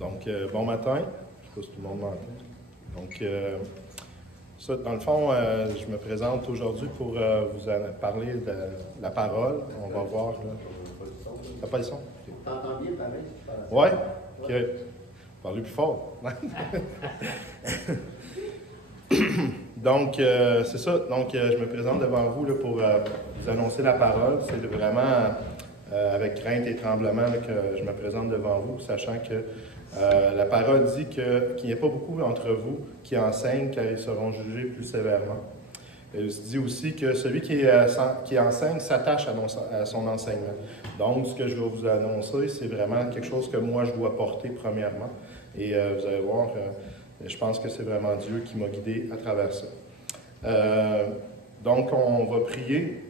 Donc, bon matin. Je ne sais pas si tout le monde m'entend. Donc, ça, dans le fond, je me présente aujourd'hui pour vous parler de la parole. On va voir, là. T'as pas le son? T'entends bien pareil? Oui? OK. Parlez plus fort. Donc, c'est ça. Donc, je me présente devant vous là, pour vous annoncer la parole. C'est vraiment avec crainte et tremblement là, que je me présente devant vous, sachant que la parole dit qu'il n'y a pas beaucoup d'entre vous qui enseignent, car ils seront jugés plus sévèrement. Elle dit aussi que celui qui enseigne s'attache à son enseignement. Donc, ce que je vais vous annoncer, c'est vraiment quelque chose que moi, je dois porter premièrement. Et vous allez voir, je pense que c'est vraiment Dieu qui m'a guidé à travers ça. Donc, on va prier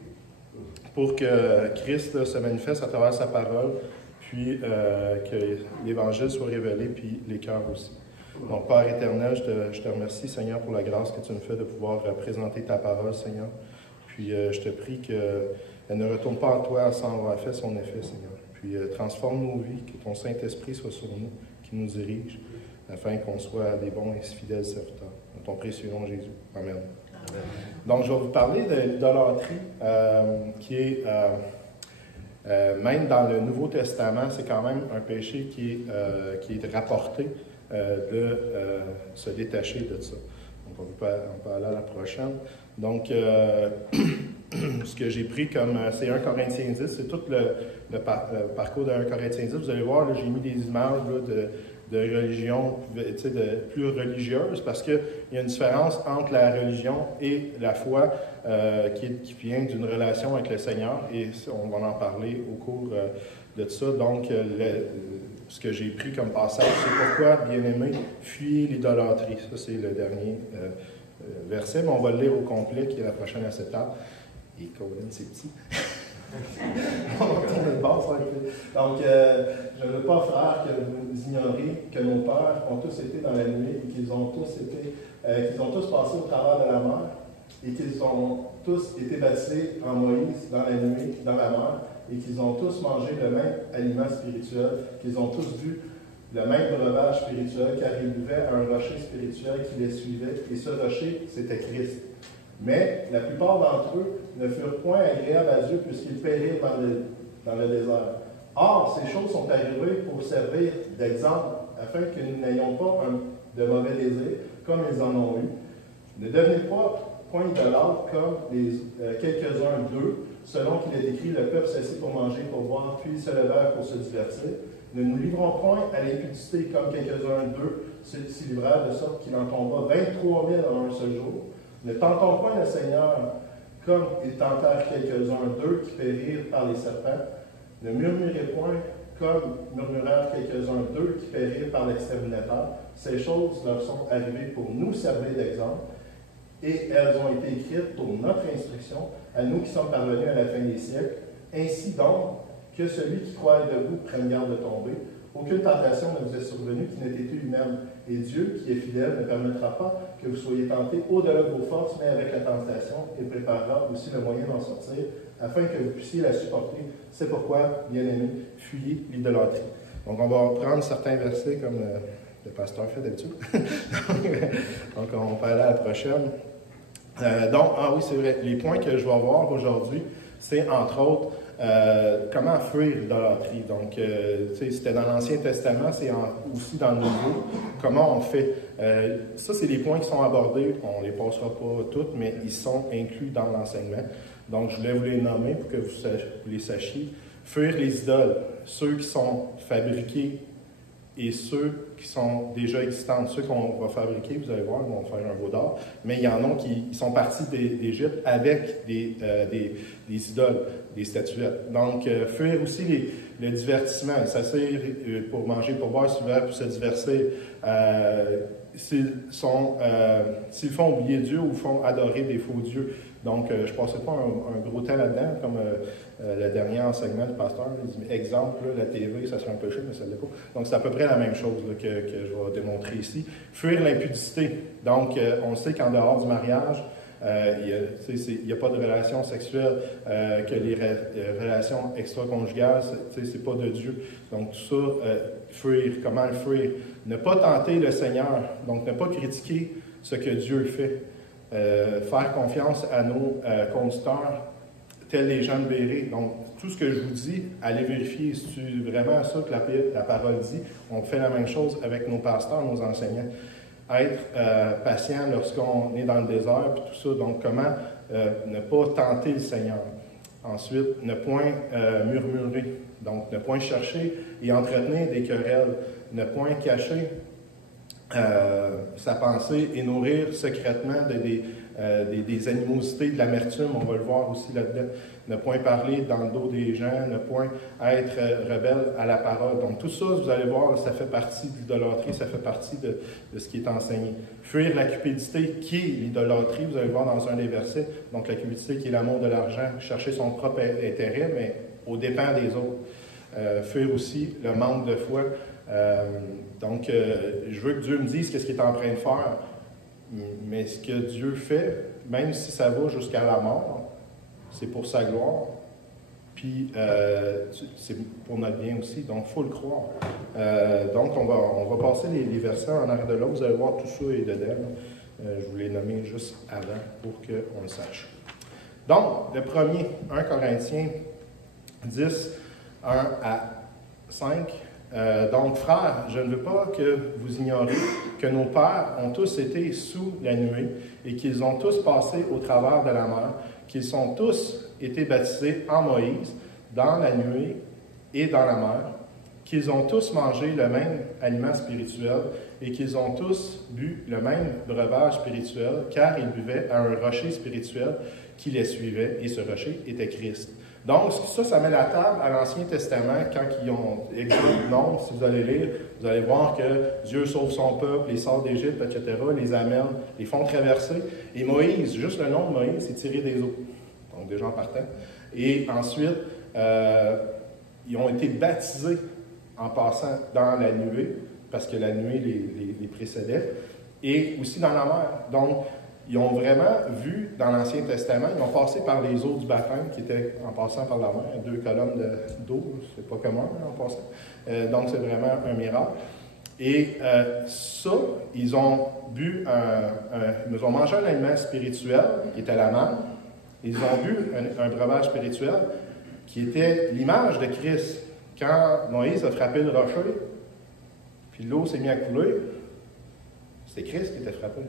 pour que Christ là, se manifeste à travers sa parole, puis que l'Évangile soit révélé, puis les cœurs aussi. Donc, Père éternel, je te remercie, Seigneur, pour la grâce que tu nous fais de pouvoir présenter ta parole, Seigneur. Puis, je te prie qu'elle ne retourne pas en toi sans avoir fait son effet, Seigneur. Puis, transforme nos vies, que ton Saint-Esprit soit sur nous, qui nous dirige, afin qu'on soit des bons et fidèles serviteurs. Dans ton précieux nom, Jésus. Amen. Amen. Donc, je vais vous parler de l'idolâtrie, qui est, même dans le Nouveau Testament, c'est quand même un péché qui est rapporté de se détacher de ça. Donc, on peut aller à la prochaine. Donc, ce que j'ai pris comme, c'est 1 Corinthiens 10, c'est tout le parcours de 1 Corinthiens 10. Vous allez voir, là, j'ai mis des images là, de religion plus religieuse, parce qu'il y a une différence entre la religion et la foi qui vient d'une relation avec le Seigneur, et on va en parler au cours de ça. Donc, ce que j'ai pris comme passage, c'est pourquoi, bien-aimés, fuyez l'idolâtrie. Ça, c'est le dernier verset, mais on va le lire au complet, qui est la prochaine à cette table. Et Colin, c'est petit. On va tourner le bord, donc, je ne veux pas, frère, que vous ignoriez que nos pères ont tous été dans la nuée et qu'ils ont tous passé au travers de la mer et qu'ils ont tous été baptisés en Moïse dans la nuée, dans la mer, et qu'ils ont tous mangé le même aliment spirituel, qu'ils ont tous bu le même breuvage spirituel, car ils buvaient un rocher spirituel qui les suivait, et ce rocher, c'était Christ. Mais la plupart d'entre eux ne furent point agréables à Dieu puisqu'ils périrent dans le désert. Or, ces choses sont arrivées pour servir d'exemple, afin que nous n'ayons pas de mauvais désirs, comme ils en ont eu. Ne devenez pas point idolâtres comme quelques-uns d'eux, selon qu'il est écrit, le peuple s'assit pour manger, pour boire, puis se levèrent pour se divertir. Ne nous livrons point à l'impudicité comme quelques-uns d'eux s'y livrèrent, de sorte qu'il en tomba 23 000 en un seul jour. Ne tentons point le Seigneur comme ils tentèrent quelques-uns d'eux qui périrent par les serpents. Ne murmurez point comme murmurèrent quelques-uns d'eux qui périrent par l'exterminateur. Ces choses leur sont arrivées pour nous servir d'exemple, et elles ont été écrites pour notre instruction, à nous qui sommes parvenus à la fin des siècles. Ainsi donc, que celui qui croit debout prenne garde de tomber. Aucune tentation ne vous est survenue qui n'ait été humaine. Et Dieu, qui est fidèle, ne permettra pas que vous soyez tentés au-delà de vos forces, mais avec la tentation, il préparera aussi le moyen d'en sortir, afin que vous puissiez la supporter. C'est pourquoi, bien-aimés, fuyez l'idolâtrie. Donc, on va prendre certains versets comme le pasteur fait d'habitude. Donc, on va aller à la prochaine. Oui, c'est vrai. Les points que je vais voir aujourd'hui, c'est entre autres comment fuir l'idolâtrie. Donc, c'était dans l'Ancien Testament, c'est aussi dans le Nouveau. Comment on fait? Ça, c'est des points qui sont abordés. On ne les passera pas toutes, mais ils sont inclus dans l'enseignement. Donc, je voulais vous les nommer pour que vous les sachiez. Fuir les idoles, ceux qui sont fabriqués et ceux qui sont déjà existants. Ceux qu'on va fabriquer, vous allez voir, ils vont faire un veau d'or, mais il y en a qui sont partis d'Égypte avec des idoles, des statuettes. Donc, fuir aussi le divertissement. Ça sert pour manger, pour boire, souvent pour se divertir. S'ils font oublier Dieu ou font adorer des faux dieux. Donc, je ne passais pas un gros temps là-dedans, comme le dernier enseignement du pasteur. Il dit, exemple, là, la TV, ça serait un péché, mais ça ne l'est pas. Donc, c'est à peu près la même chose là, que je vais démontrer ici. Fuir l'impudicité. Donc, on sait qu'en dehors du mariage, il n'y a pas de relation sexuelle, que les relations extra-conjugales, c'est pas de Dieu. Donc, tout ça, fuir. Comment le fuir? Ne pas tenter le Seigneur, donc ne pas critiquer ce que Dieu fait. Faire confiance à nos conducteurs, tels les gens de Béré. Donc, tout ce que je vous dis, allez vérifier. C'est vraiment ça que la parole dit. On fait la même chose avec nos pasteurs, nos enseignants. Être patient lorsqu'on est dans le désert, puis tout ça. Donc, comment ne pas tenter le Seigneur. Ensuite, ne point murmurer. Donc, ne point chercher et entretenir des querelles. Ne point cacher sa pensée et nourrir secrètement des animosités, de l'amertume, on va le voir aussi là-dedans. Ne point parler dans le dos des gens, ne point être rebelle à la parole. Donc tout ça, vous allez voir, ça fait partie de l'idolâtrie, ça fait partie de ce qui est enseigné. Fuir la cupidité, qui est l'idolâtrie, vous allez voir dans un des versets. Donc la cupidité qui est l'amour de l'argent, chercher son propre intérêt, mais aux dépens des autres. Fuir aussi le manque de foi. Donc, je veux que Dieu me dise qu'est-ce qu'il est en train de faire, mais ce que Dieu fait, même si ça va jusqu'à la mort, c'est pour sa gloire, puis c'est pour notre bien aussi, donc il faut le croire. Donc, on va passer les versets en arrière de là, vous allez voir tout ça est dedans. Je vous l'ai nommé juste avant pour qu'on le sache. Donc, le premier, 1 Corinthiens 10, 1 à 5. Donc, frères, je ne veux pas que vous ignoriez que nos pères ont tous été sous la nuée et qu'ils ont tous passé au travers de la mer, qu'ils ont tous été baptisés en Moïse, dans la nuée et dans la mer, qu'ils ont tous mangé le même aliment spirituel et qu'ils ont tous bu le même breuvage spirituel, car ils buvaient à un rocher spirituel qui les suivait, et ce rocher était Christ. Donc, ça met la table à l'Ancien Testament quand ils ont Exode, Nombre, si vous allez lire, vous allez voir que Dieu sauve son peuple, les sort d'Égypte, etc., les amène, les font traverser. Et Moïse, juste le nom de Moïse, c'est tiré des eaux. Donc, déjà en partant. Et ensuite, ils ont été baptisés en passant dans la nuée, parce que la nuée les précédait, et aussi dans la mer. Donc, ils ont vraiment vu dans l'Ancien Testament, ils ont passé par les eaux du baptême qui étaient en passant par la mer, 2 colonnes d'eau, c'est pas commun en passant. Donc c'est vraiment un miracle. Et ça, ils ont ils ont mangé un aliment spirituel qui était la manne. Ils ont bu un breuvage spirituel qui était l'image de Christ. Quand Moïse a frappé le rocher, puis l'eau s'est mise à couler, c'est Christ qui était frappé.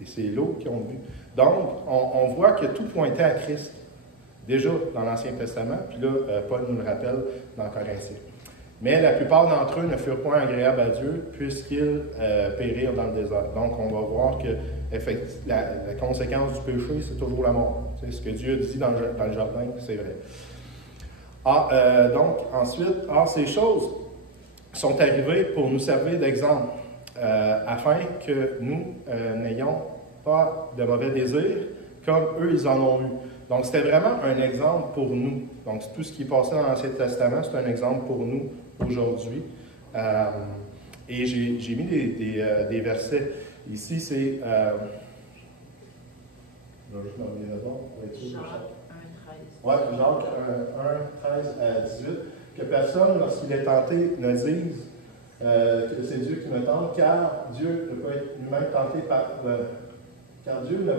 Et c'est l'eau qu'ils ont bu. Donc, on voit que tout pointait à Christ, déjà dans l'Ancien Testament, puis là, Paul nous le rappelle dans Corinthiens. Mais la plupart d'entre eux ne furent point agréables à Dieu, puisqu'ils périrent dans le désert. Donc, on va voir que la conséquence du péché, c'est toujours la mort. C'est ce que Dieu dit dans le jardin, c'est vrai. Donc, ensuite, ces choses sont arrivées pour nous servir d'exemple. Afin que nous n'ayons pas de mauvais désirs comme eux, ils en ont eu. Donc, c'était vraiment un exemple pour nous. Donc, tout ce qui est passé dans l'Ancien Testament, c'est un exemple pour nous aujourd'hui. Et j'ai mis des versets. Ici, c'est... je vais juste m'enlever là-bas. Jacques 1, 13. Oui, Jacques 1, 13 à 18. Que personne, lorsqu'il est tenté, ne dise que c'est Dieu qui me tente, car Dieu ne peut être lui-même tenté car Dieu ne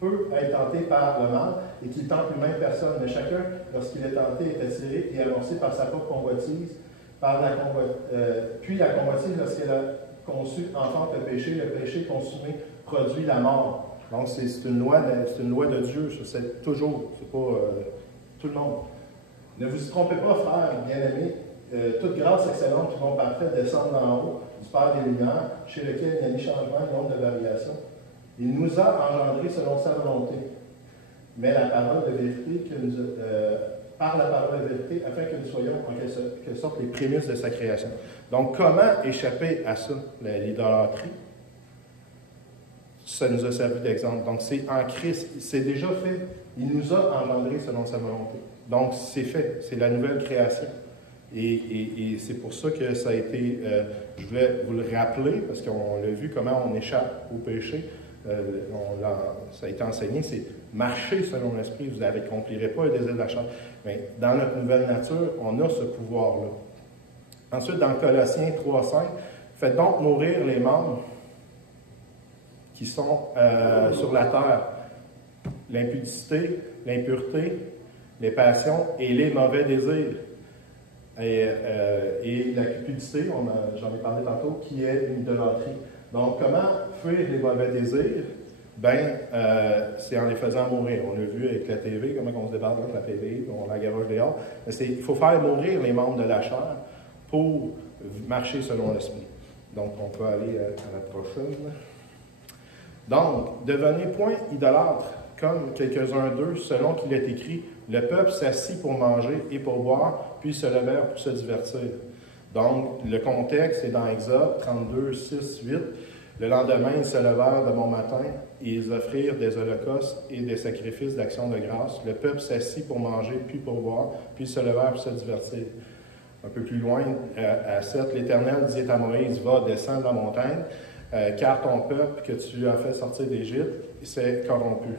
peut être tenté par le mal et qu'il tente lui-même personne. Mais chacun, lorsqu'il est tenté, est attiré et avancé par sa propre convoitise, puis la convoitise, lorsqu'elle a conçu, enfante le péché consumé produit la mort. Donc c'est une loi de Dieu, c'est toujours, c'est pas tout le monde. Ne vous y trompez pas, frères bien-aimés. Toute grâce excellente et bon parfait descend d'en haut, du Père des Lumières, chez lequel il n'y a ni changement, ni honte de variation. Il nous a engendrés selon sa volonté, mais la parole de vérité par la parole de vérité, afin que nous soyons en quelque sorte les prémices de sa création. Donc, comment échapper à ça, l'idolâtrie? Ça nous a servi d'exemple. Donc, c'est en Christ, c'est déjà fait. Il nous a engendrés selon sa volonté. Donc, c'est fait, c'est la nouvelle création. Et c'est pour ça que ça a été, je voulais vous le rappeler, parce qu'on l'a vu comment on échappe au péché. Ça a été enseigné, c'est marcher selon l'Esprit, vous n'accomplirez pas le désir de la chair. Mais dans notre nouvelle nature, on a ce pouvoir-là. Ensuite, dans Colossiens 3,5, faites donc mourir les membres qui sont sur la terre, l'impudicité, l'impureté, les passions et les mauvais désirs. Et la cupidité, j'en ai parlé tantôt, qui est une idolâtrie. Donc, comment fuir les mauvais désirs? C'est en les faisant mourir. On l'a vu avec la TV, comment on se débarque de la TV, on la garoche dehors. Mais il faut faire mourir les membres de la chair pour marcher selon l'esprit. Donc, on peut aller à la prochaine. Donc, devenez point idolâtres, comme quelques-uns d'eux, selon qu'il est écrit, le peuple s'assit pour manger et pour boire, puis se levèrent pour se divertir. Donc, le contexte est dans Exode 32, 6, 8. Le lendemain, ils se levèrent de bon matin et ils offrirent des holocaustes et des sacrifices d'action de grâce. Le peuple s'assit pour manger, puis pour boire, puis se levèrent pour se divertir. Un peu plus loin, à 7, l'Éternel disait à Moïse, va, descends de la montagne, car ton peuple que tu as fait sortir d'Égypte s'est corrompu.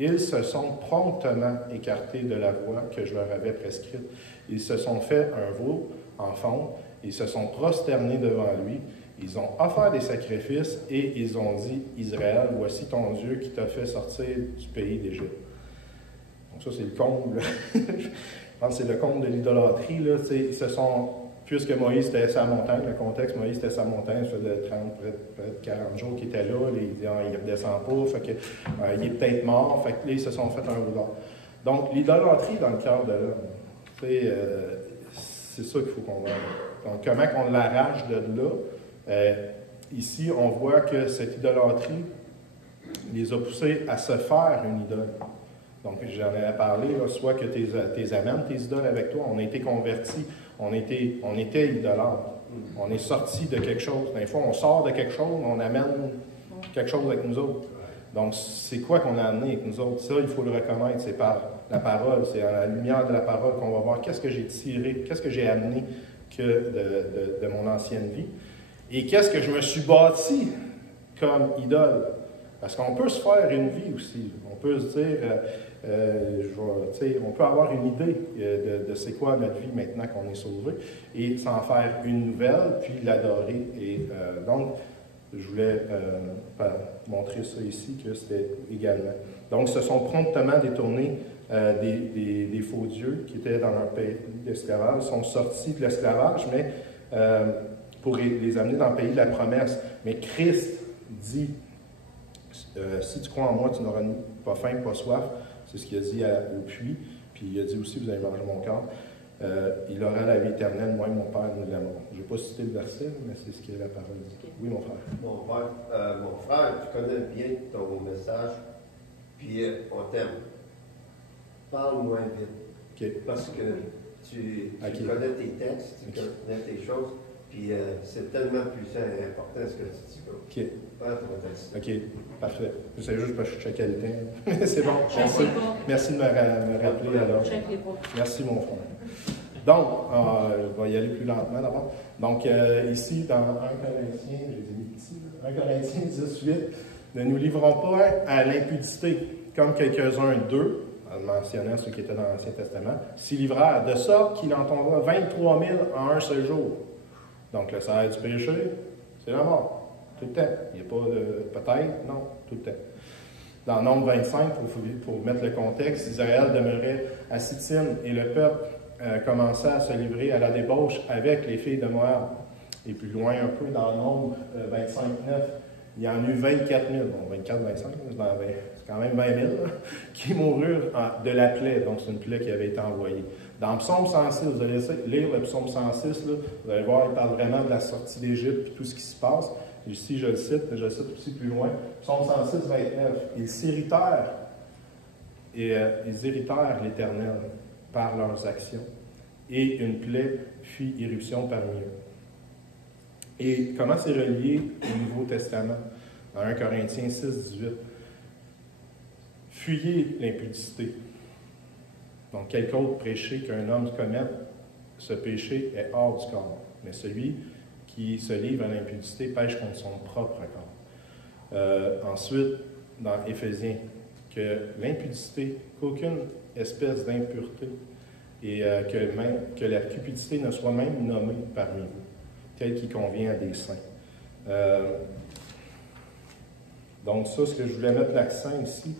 Ils se sont promptement écartés de la voie que je leur avais prescrite. Ils se sont fait un veau en fonte, ils se sont prosternés devant lui, ils ont offert des sacrifices et ils ont dit, Israël, voici ton Dieu qui t'a fait sortir du pays d'Égypte. Donc ça, c'est le comble. Je pense que c'est le comble de l'idolâtrie. Là. Ils se sont, puisque Moïse était sa montagne, le contexte, Moïse était sa montagne, ça faisait 30, près de 40 jours qu'il était là, il dit, il ne redescend pas, fait que, il est peut-être mort, fait que là, ils se sont fait un roulard. Donc, l'idolâtrie dans le cœur de l'homme, c'est ça qu'il faut qu'on voit. Donc, comment qu'on l'arrache de là? Ici, on voit que cette idolâtrie les a poussés à se faire une idole. Donc, j'en ai parlé, là, soit que tu les amènes, tes idoles avec toi, on a été convertis, on était idolâtres. On est sorti de quelque chose. Des fois, on sort de quelque chose, on amène quelque chose avec nous autres. Donc, c'est quoi qu'on a amené avec nous autres? Ça, il faut le reconnaître, c'est par la parole, c'est à la lumière de la parole qu'on va voir qu'est-ce que j'ai tiré, qu'est-ce que j'ai amené de mon ancienne vie. Et qu'est-ce que je me suis bâti comme idole? Parce qu'on peut se faire une vie aussi. On peut se dire, on peut avoir une idée de c'est quoi notre vie maintenant qu'on est sauvé et s'en faire une nouvelle, puis l'adorer. Et donc, je voulais montrer ça ici, que c'était également. Donc, se sont promptement détournés des faux dieux qui étaient dans leur pays d'esclavage, sont sortis de l'esclavage, mais pour les amener dans le pays de la promesse. Mais Christ dit, si tu crois en moi, tu n'auras pas faim, pas soif. C'est ce qu'il a dit au puits. Puis il a dit aussi, vous allez manger mon corps. Il aura la vie éternelle, moi et mon Père, nous l'aimerons. Je n'ai pas cité le verset, mais c'est ce que la parole dit. Oui, mon frère. Mon frère, tu connais bien ton message, puis on t'aime. Parle moins vite. Okay. Parce que tu connais tes textes, tu connais tes choses, puis c'est tellement puissant et important ce que tu dis. OK. OK, parfait. C'est juste parce que je suis qualité. C'est bon. Merci de me rappeler alors. Merci, mon frère. Donc, je vais y aller plus lentement d'abord. Donc, ici, dans 1 Corinthiens, j'ai dit ici, 1 Corinthiens 18, ne nous livrons pas à l'impudicité, comme quelques-uns d'eux, en mentionnant ceux qui étaient dans l'Ancien Testament, s'y livrèrent, de sorte qu'il en tombera 23 000 en un seul jour. Donc, le salaire du péché, c'est la mort. Tout le temps. Il n'y a pas de peut-être, non, tout le temps. Dans Nombre 25, pour mettre le contexte, Israël demeurait à Sittim et le peuple commençait à se livrer à la débauche avec les filles de Moab. Et plus loin un peu, dans Nombre 25, 9, il y en a eu 24 000, bon 24, 25, c'est quand même 20 000, là, qui moururent de la plaie. Donc c'est une plaie qui avait été envoyée. Dans le psaume 106, vous allez lire le psaume 106, là, vous allez voir, il parle vraiment de la sortie d'Égypte et tout ce qui se passe. Ici, je le cite, mais je le cite aussi plus loin. Psaume 106, 29. Ils s'irritèrent et ils irritèrent l'Éternel par leurs actions, et une plaie fit irruption parmi eux. Et comment c'est relié au Nouveau Testament? Dans 1 Corinthiens 6, 18. Fuyez l'impudicité. Donc, quelque autre péché qu'un homme commette, ce péché est hors du corps. Mais celui qui se livre à l'impudicité pêche contre son propre corps. Ensuite, dans Éphésiens, que l'impudicité, qu'aucune espèce d'impureté et que la cupidité ne soit même nommée parmi vous, tel qui convient à des saints. Donc ça, ce que je voulais mettre l'accent ici,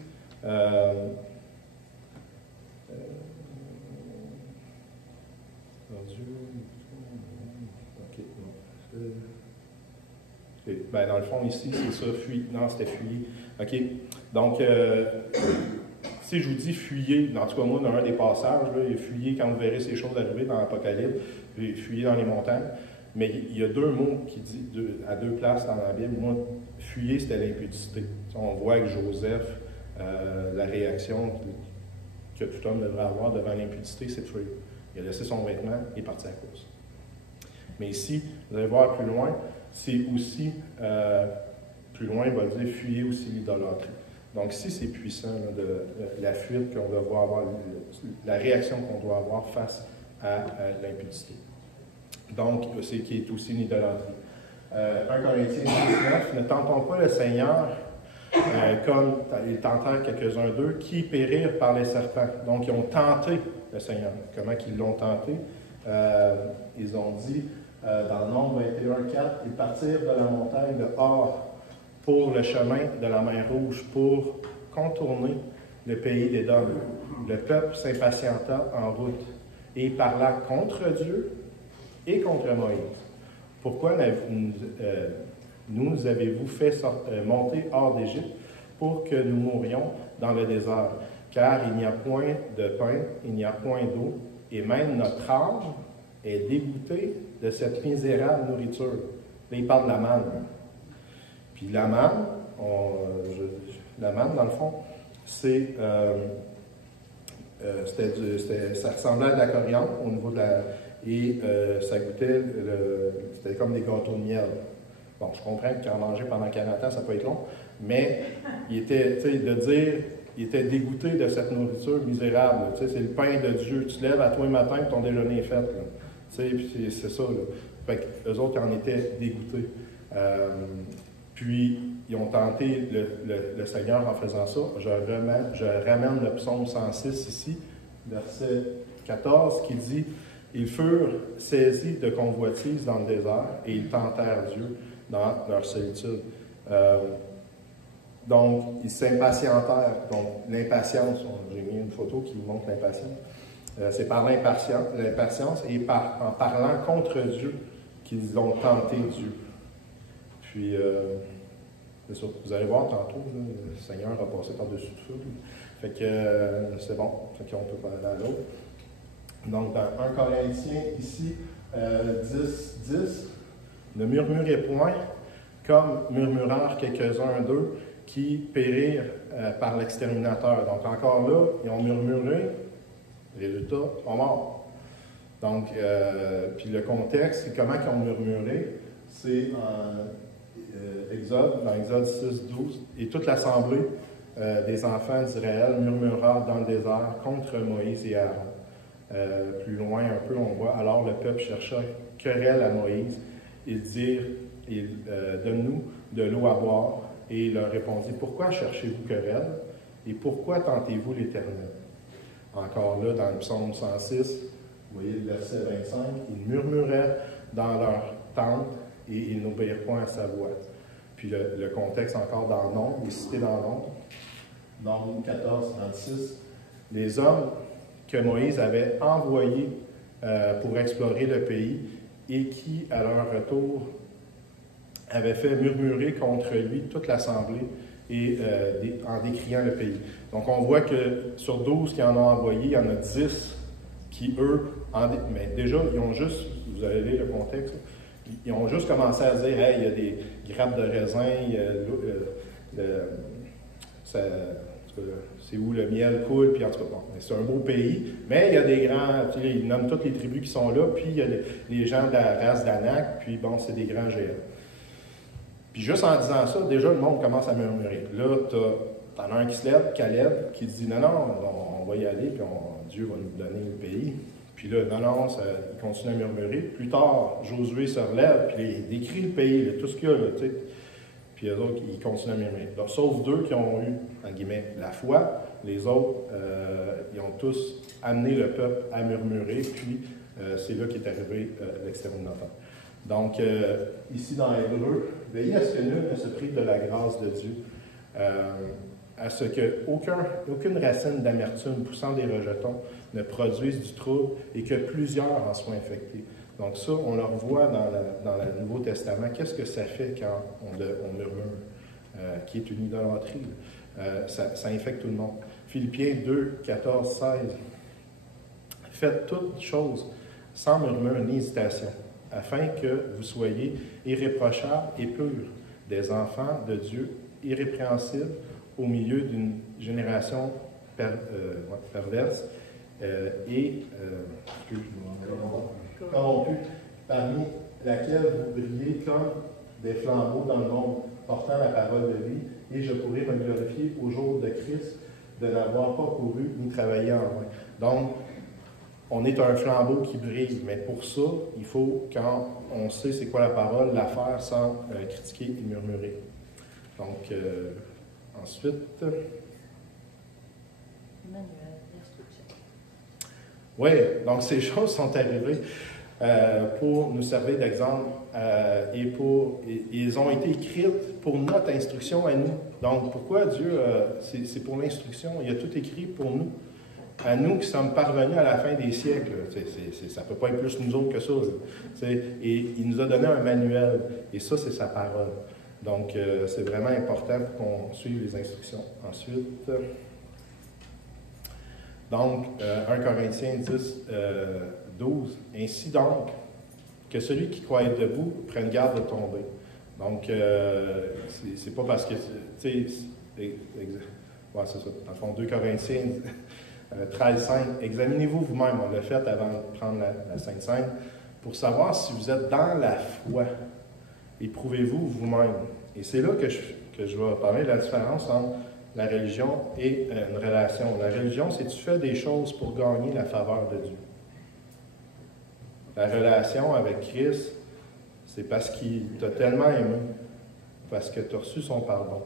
ben, dans le fond, ici, c'est ça, fuir. Non, c'était fuyer. OK. Donc, si je vous dis fuyer, en tout cas, moi, dans un des passages, là, il y a fuyer quand vous verrez ces choses arriver dans l'Apocalypse, puis fuyer dans les montagnes. Mais il y a deux mots qui disent à deux places dans la Bible. Moi, fuyer, c'était l'impudicité. On voit avec Joseph, la réaction que tout homme devrait avoir devant l'impudicité, c'est de fuir. Il a laissé son vêtement et est parti à cause. Mais ici, vous allez voir plus loin, c'est aussi, plus loin, il va dire fuyer aussi l'idolâtrie. Donc ici, c'est puissant, là, de la fuite qu'on doit avoir, la réaction qu'on doit avoir face à l'impudicité. Donc, c'est qui est aussi une idolâtrie. 1 Corinthiens 19, ne tentons pas le Seigneur comme ils tentèrent quelques-uns d'eux, qui périrent par les serpents. Donc, ils ont tenté le Seigneur. Comment qu'ils l'ont tenté? Ils ont dit, dans le Nombre 21, 4, ils partirent de la montagne de Hor pour le chemin de la mer Rouge, pour contourner le pays d'Édom. Le peuple s'impatienta en route et parla contre Dieu et contre Moïse. Pourquoi nous avez-vous fait monter hors d'Égypte pour que nous mourions dans le désert? Car il n'y a point de pain, il n'y a point d'eau, et même notre âme est dégoûtée de cette misérable nourriture. Là, il parle de la manne. Puis la manne, dans le fond, c'est, ça ressemblait à de la coriandre au niveau de la... Et ça goûtait, c'était comme des gâteaux de miel. Bon, je comprends qu'en manger pendant 40 ans, ça peut être long, mais il était, tu sais, de dire, il était dégoûté de cette nourriture misérable. Tu sais, c'est le pain de Dieu. Tu te lèves à toi le matin et ton déjeuner est fait. Tu sais, puis c'est ça. Là. Fait qu'eux autres, ils en étaient dégoûtés. Puis, ils ont tenté le Seigneur en faisant ça. Je ramène le psaume 106 ici, verset 14, qui dit « Ils furent saisis de convoitise dans le désert et ils tentèrent Dieu dans leur solitude. » Donc, ils s'impatientèrent. Donc, l'impatience, j'ai mis une photo qui montre l'impatience. C'est par l'impatience et en parlant contre Dieu qu'ils ont tenté Dieu. Puis, c'est ça. Vous allez voir tantôt, là, le Seigneur a passé par-dessus tout ça. Fait que c'est bon. Fait qu'on peut aller à l'autre. Donc, dans 1 Corinthiens, ici, 10, ne murmurez point, comme murmurèrent quelques-uns d'eux qui périrent par l'exterminateur. Donc, encore là, ils ont murmuré, résultat, ils sont morts. Donc, puis le contexte, c'est comment ils ont murmuré, c'est dans Exode 6, 12, et toute l'assemblée des enfants d'Israël murmura dans le désert contre Moïse et Aaron. Plus loin un peu, on voit, alors le peuple chercha querelle à Moïse. Ils dirent, donne-nous de l'eau à boire. Et il leur répondit, pourquoi cherchez-vous querelle et pourquoi tentez-vous l'Éternel? Encore là, dans le psaume 106, vous voyez le verset 25, ils murmuraient dans leur tente et ils n'obéirent point à sa voix. Puis le contexte encore dans Nombre, il est cité dans Nombre. Nombre 14, 36. Les hommes que Moïse avait envoyés pour explorer le pays et qui, à leur retour, avaient fait murmurer contre lui toute l'assemblée et en décriant le pays. Donc on voit que sur 12 qui en ont envoyé, il y en a 10 qui, eux, mais déjà, ils ont juste, vous allez lire le contexte, ils ont juste commencé à dire, hey, il y a des grappes de raisin, c'est où le miel coule, puis en tout cas, bon, c'est un beau pays, mais il y a des grands, tu sais, ils nomment toutes les tribus qui sont là, puis il y a les gens de la race d'Anak, puis bon, c'est des grands géants. Puis juste en disant ça, déjà, le monde commence à murmurer. Là, t'en as un qui se lève, Caleb, qui dit, non, on va y aller, puis Dieu va nous donner le pays. Puis là, non, il continue à murmurer. Plus tard, Josué se relève, puis il décrit le pays, là, tout ce qu'il y a, là, tu sais. puis eux autres, ils continuent à murmurer. Donc, sauf 2 qui ont eu, en guillemets, la foi. Les autres, ils ont tous amené le peuple à murmurer, puis c'est là qu'est arrivé l'exterminateur. Donc, ici dans Hébreux, veillez à ce que nul ne se prive de la grâce de Dieu, à ce qu'aucune racine d'amertume poussant des rejetons ne produise du trouble et que plusieurs en soient infectés. Donc ça, on le revoit dans le Nouveau Testament. Qu'est-ce que ça fait quand on murmure, qui est une idolâtrie? Ça infecte tout le monde. Philippiens 2, 14, 16. Faites toutes choses sans murmure ni hésitation, afin que vous soyez irréprochables et purs, des enfants de Dieu irrépréhensibles au milieu d'une génération perverse et corrompue, parmi laquelle vous brillez comme des flambeaux dans le monde, portant la parole de vie, et je pourrai me glorifier au jour de Christ de n'avoir pas couru ni travaillé en vain. Donc, on est un flambeau qui brille, mais pour ça, il faut, quand on sait c'est quoi la parole, la faire sans critiquer et murmurer. Donc, ensuite... Oui, donc ces choses sont arrivées pour nous servir d'exemple et ils ont été écrites pour notre instruction à nous. Donc, pourquoi Dieu, c'est pour l'instruction, il a tout écrit pour nous. À nous qui sommes parvenus à la fin des siècles. Ça ne peut pas être plus nous autres que ça. Et il nous a donné un manuel. Et ça, c'est sa parole. Donc, c'est vraiment important qu'on suive les instructions. Ensuite, donc, 1 Corinthiens 10, 12. Ainsi donc, que celui qui croit être debout prenne garde de tomber. Donc, c'est pas parce que, c'est ça. Dans le fond, 2 Corinthiens 13, 5. Examinez-vous vous-même, on l'a fait avant de prendre la Sainte Seine, pour savoir si vous êtes dans la foi. Éprouvez-vous vous-même. Et c'est là que je vais parler de la différence entre la religion et une relation. La religion, c'est que tu fais des choses pour gagner la faveur de Dieu. La relation avec Christ, c'est parce qu'il t'a tellement aimé, parce que tu as reçu son pardon,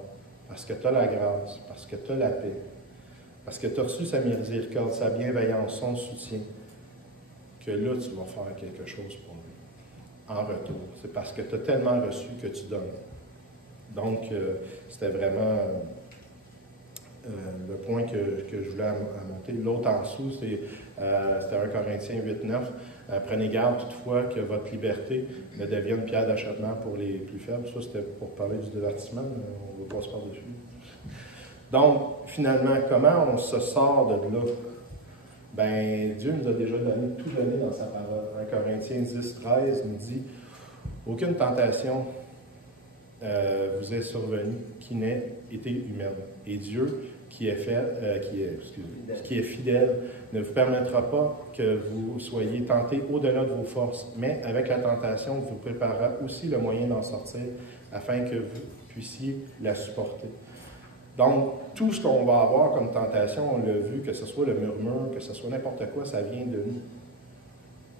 parce que tu as la grâce, parce que tu as la paix, parce que tu as reçu sa miséricorde, sa bienveillance, son soutien, que là, tu vas faire quelque chose pour lui. En retour. C'est parce que tu as tellement reçu que tu donnes. Donc, c'était vraiment le point que je voulais monter. L'autre en dessous, c'était 1 Corinthiens 8, 9. Prenez garde toutefois que votre liberté ne devienne pierre d'achoppement pour les plus faibles. Ça, c'était pour parler du divertissement, mais on va passer par-dessus. Donc, finalement, comment on se sort de là? Ben, Dieu nous a déjà tout donné dans sa parole. 1 Corinthiens 10, 13 nous dit « Aucune tentation vous est survenue qui n'ait été humaine. Et Dieu, qui est fidèle, ne vous permettra pas que vous soyez tentés au-delà de vos forces, mais avec la tentation, vous préparera aussi le moyen d'en sortir, afin que vous puissiez la supporter. » Donc, tout ce qu'on va avoir comme tentation, on l'a vu, que ce soit le murmure, que ce soit n'importe quoi, ça vient de nous.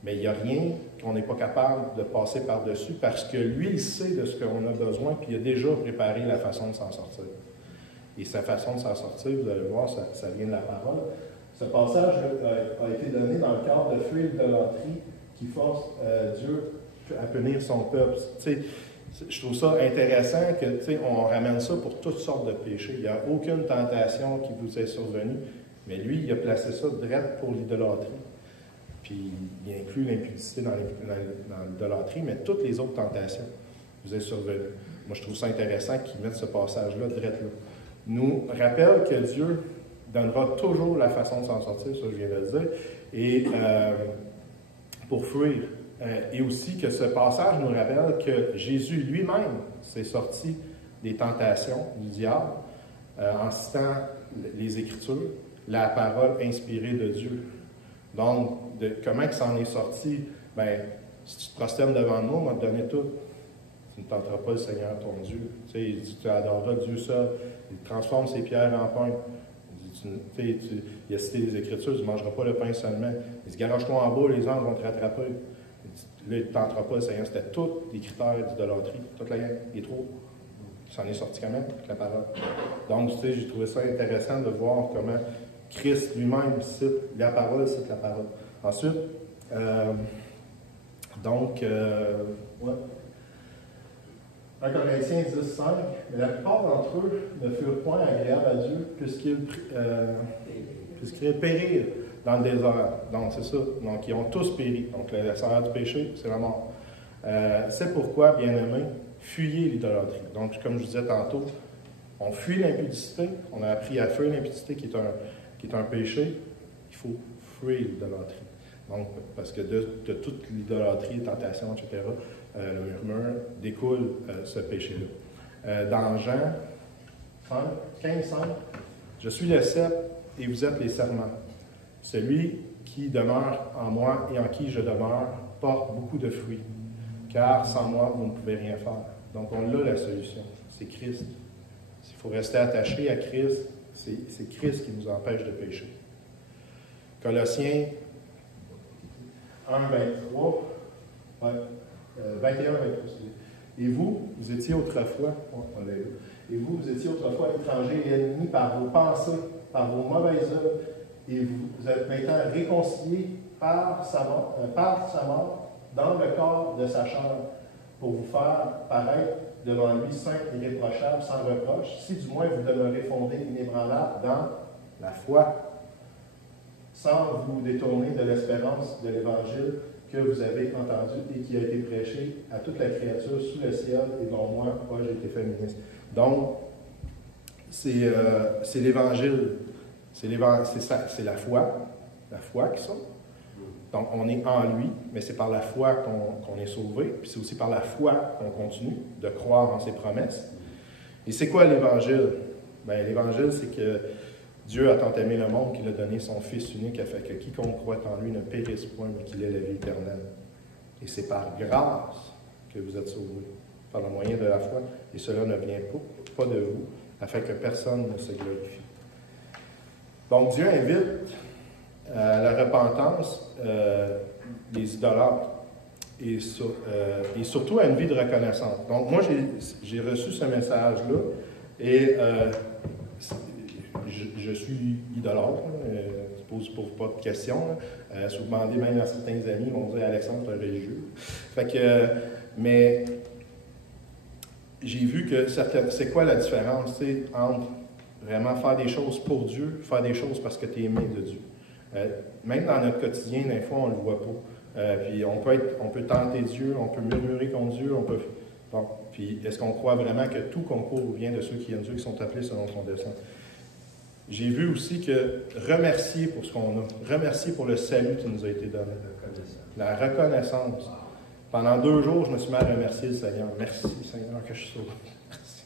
Mais il n'y a rien qu'on n'est pas capable de passer par-dessus parce que lui, il sait de ce qu'on a besoin, puis il a déjà préparé la façon de s'en sortir. Et sa façon de s'en sortir, vous allez voir, ça vient de la parole. Ce passage a été donné dans le cadre de fuir l'idolâtrie qui force Dieu à punir son peuple. Tu sais, je trouve ça intéressant qu'on ramène ça pour toutes sortes de péchés. Il n'y a aucune tentation qui vous est survenue, mais lui, il a placé ça direct pour l'idolâtrie. Puis il inclut l'impudicité dans l'idolâtrie, mais toutes les autres tentations vous est survenues. Moi, je trouve ça intéressant qu'ils mettent ce passage-là direct là. Nous rappelle que Dieu donnera toujours la façon de s'en sortir, ça je viens de le dire, et pour fuir. Et aussi que ce passage nous rappelle que Jésus lui-même s'est sorti des tentations du diable en citant les Écritures, la parole inspirée de Dieu. Donc, comment il s'en est sorti? Bien, si tu te prosternes devant moi, on va te donner tout. Tu ne tenteras pas le Seigneur ton Dieu. Tu sais, il dit, tu adoreras Dieu seul. Il transforme ses pierres en pain. Il a cité les Écritures, tu ne mangeras pas le pain seulement. Il dit, garoche-toi en bas, les anges vont te rattraper. Là, il ne tentera pas le Seigneur. C'était tous les critères d'idolâtrie. Toute la gang, les trois. ça en est sorti quand même avec la parole. Donc, tu sais, j'ai trouvé ça intéressant de voir comment Christ lui-même cite la parole. Ensuite, ouais. En Corinthiens 10:5, mais la plupart d'entre eux ne furent point agréables à Dieu puisqu'ils périrent dans le désert. Donc, c'est ça. Donc, ils ont tous péri. Donc, le salaire du péché, c'est la mort. C'est pourquoi, bien-aimés, fuyez l'idolâtrie. Donc, comme je vous disais tantôt, on fuit l'impudicité. On a appris à fuir l'impudicité qui est un péché. Il faut fuir l'idolâtrie. Donc, parce que de toute l'idolâtrie, tentation, etc., le murmure découle ce péché-là. Dans Jean 15:5, je suis le cep et vous êtes les serments. Celui qui demeure en moi et en qui je demeure porte beaucoup de fruits, car sans moi, vous ne pouvez rien faire. Donc, on a la solution, c'est Christ. S'il faut rester attaché à Christ, c'est Christ qui nous empêche de pécher. Colossiens 1:23, 21, 23. Et vous étiez autrefois, et vous étiez autrefois étrangers et ennemis par vos pensées, par vos mauvaises œuvres, et vous êtes maintenant réconciliés par sa mort dans le corps de sa chair, pour vous faire paraître devant lui saint et irréprochable, sans reproche, si du moins vous demeurez fondés inébranlables dans la foi, sans vous détourner de l'espérance de l'Évangile que vous avez entendu et qui a été prêché à toute la créature sous le ciel et dont moi, j'ai été fait ministre. Donc, c'est l'Évangile, c'est la foi qui sauve. Donc, on est en lui, mais c'est par la foi qu'on est sauvé, puis c'est aussi par la foi qu'on continue de croire en ses promesses. Et c'est quoi l'Évangile? Bien, l'Évangile, c'est que Dieu a tant aimé le monde qu'il a donné son Fils unique afin que quiconque croit en lui ne périsse point, mais qu'il ait la vie éternelle. Et c'est par grâce que vous êtes sauvés, par le moyen de la foi, et cela ne vient pas de vous, afin que personne ne se glorifie. Donc, Dieu invite à la repentance des idolâtres et surtout à une vie de reconnaissance. Donc, moi, j'ai reçu ce message-là et je suis idolâtre, je ne pose pas de questions. Si vous demandez même à certains amis, ils vont dire Alexandre, tu es religieux. Fait que, mais j'ai vu que c'est quoi la différence entre vraiment faire des choses pour Dieu, faire des choses parce que tu es aimé de Dieu. Même dans notre quotidien, des fois, on ne le voit pas. Puis on peut tenter Dieu, on peut murmurer contre Dieu, bon, puis est-ce qu'on croit vraiment que tout concours vient de ceux qui aiment Dieu, qui sont appelés selon son dessein? J'ai vu aussi que remercier pour ce qu'on a, remercier pour le salut qui nous a été donné. La reconnaissance. Pendant 2 jours, je me suis mis à remercier le Seigneur. Merci, Seigneur, que je suis sauvé. Merci.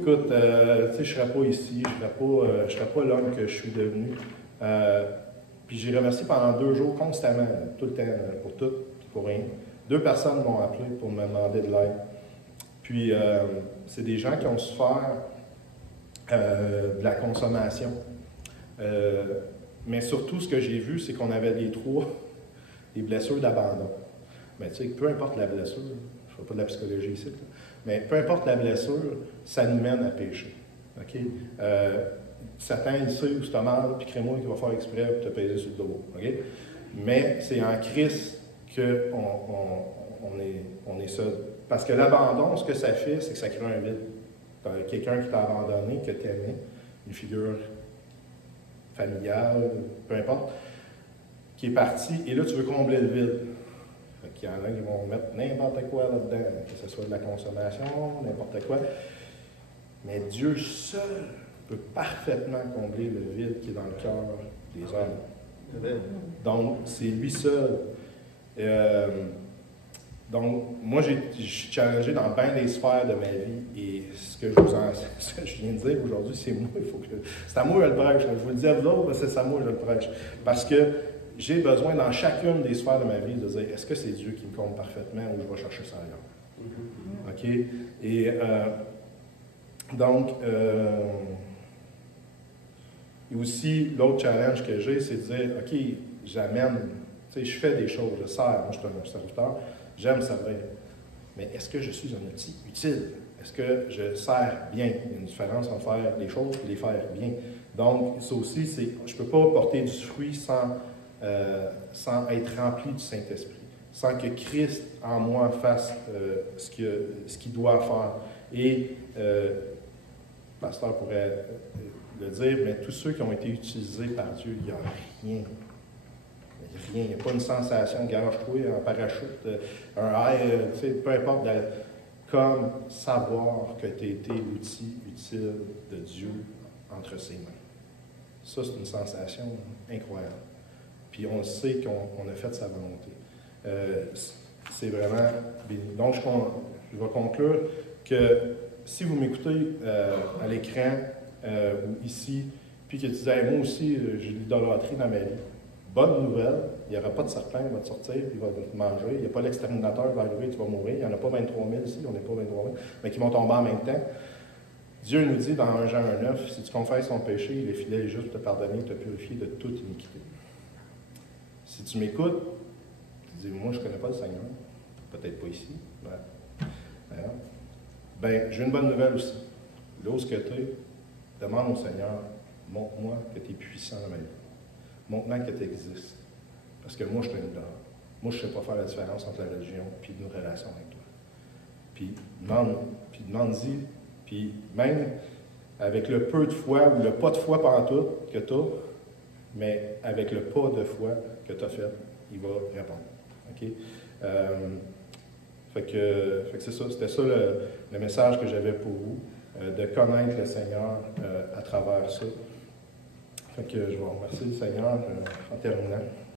Écoute, tu sais, je ne serais pas ici, je ne serais pas l'homme que je suis devenu. Puis j'ai remercié pendant 2 jours constamment, tout le temps, pour tout, pour rien. 2 personnes m'ont appelé pour me demander de l'aide. Puis c'est des gens qui ont souffert de la consommation. Mais surtout, ce que j'ai vu, c'est qu'on avait des blessures d'abandon. Mais tu sais, peu importe la blessure, je ne fais pas de la psychologie ici, là, mais peu importe la blessure, ça nous mène à pécher. OK? Satan, il sait où c'est mal, puis crée-moi qu'il va faire exprès pour te peser sur le dos. Okay? Mais c'est en Christ qu'on est seul. Parce que l'abandon, ce que ça fait, c'est que ça crée un vide. Quelqu'un qui t'a abandonné, que tu aimais, une figure familiale, peu importe, qui est parti, et là, tu veux combler le vide. Il y en a qui vont mettre n'importe quoi là-dedans, que ce soit de la consommation, n'importe quoi. Mais Dieu seul peut parfaitement combler le vide qui est dans le cœur des hommes. Donc, c'est lui seul. Donc, moi, je suis challengé dans bien des sphères de ma vie. Et ce que je viens de dire aujourd'hui, c'est moi. C'est à moi que je le prêche. Je vous le dis à vous autres, c'est à moi que je le prêche. Parce que j'ai besoin dans chacune des sphères de ma vie de dire, est-ce que c'est Dieu qui me comble parfaitement ou je vais chercher ça ailleurs? OK? Et donc, et aussi, l'autre challenge que j'ai, c'est de dire, OK, j'amène, tu sais, je fais des choses, je sers, moi je suis un serviteur, j'aime servir. mais est-ce que je suis un outil utile? Est-ce que je sers bien? Il y a une différence entre faire les choses et les faire bien. Donc, ça aussi, je ne peux pas porter du fruit sans être rempli du Saint-Esprit, sans que Christ en moi fasse ce qu'il doit faire. Et le pasteur pourrait le dire, mais tous ceux qui ont été utilisés par Dieu, il n'y a rien. Il n'y a pas une sensation de gage-toi en parachute, un high, peu importe, comme savoir que tu as été l'outil utile de Dieu entre ses mains. Ça, c'est une sensation incroyable. Puis on sait qu'on a fait sa volonté. C'est vraiment béni. Donc, je vais conclure que si vous m'écoutez à l'écran ou ici, puis que tu disais, moi aussi, j'ai de l'idolâtrie dans ma vie, bonne nouvelle, il n'y aura pas de serpent qui va te sortir, puis il va te manger. Il n'y a pas l'exterminateur qui va arriver, tu vas mourir. Il n'y en a pas 23 000 ici, on n'est pas 23 000, mais qui vont tomber en même temps. Dieu nous dit dans 1 Jean 1,9, si tu confesses ton péché, il est fidèle et juste pour te pardonner et te purifier de toute iniquité. Si tu m'écoutes, tu dis, moi je ne connais pas le Seigneur, peut-être pas ici, j'ai une bonne nouvelle aussi. Là où ce que tu es, demande au Seigneur, montre-moi que tu es puissant dans ma vie. Montre-moi que tu existes. Parce que moi, je te donne. Moi, je ne sais pas faire la différence entre la religion et une relation avec toi. Puis demande-y, puis même avec le peu de foi ou le pas de foi pantoute que tu as, mais avec le pas de foi que tu as fait, il va répondre. OK? Fait que c'est ça, c'était ça le message que j'avais pour vous, de connaître le Seigneur à travers ça. Fait que je vous remercie, Seigneur, en terminant.